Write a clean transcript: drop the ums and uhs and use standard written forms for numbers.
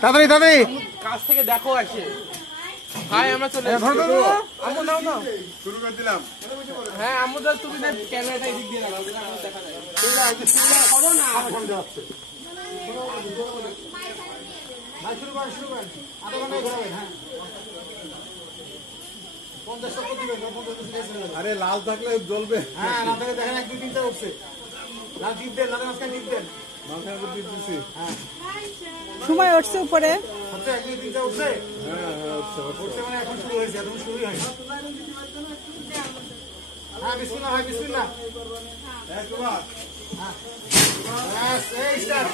তাড়াতাড়ি তাড়াতাড়ি কাছ থেকে দেখো আসে। ভাই আমরা চলে আম্মু নাও নাও শুরু করে দিলাম। হ্যাঁ আম্মু দাও, তুমি না ক্যামেরাটা এদিক দিয়ে লাগাও, দেখা যায়। করো না ভাই, শুরু করেন শুরু করেন। আধা ঘন্টায় ঘোরাবেন। হ্যাঁ 50 টাকা দিবেন। আরে লাল থাকলে জ্বলবে। হ্যাঁ না থাকলে দেখেন 1 2 3 4 উঠছে। লাল টিপ দেন, লাল মাঝখানে টিপ দেন। মাথায় উপর দিতেছি। হ্যাঁ সময় উঠছে উপরে। হচ্ছে 1 2 3 4 উঠছে। হ্যাঁ হ্যাঁ উঠছে মানে এখন শুরু হয়েছে, এখন শুরুই হয়নি। হ্যাঁ বিসমিল্লাহ ভাই, বিসমিল্লাহ। একবার হ্যাঁ এই স্টার্ট।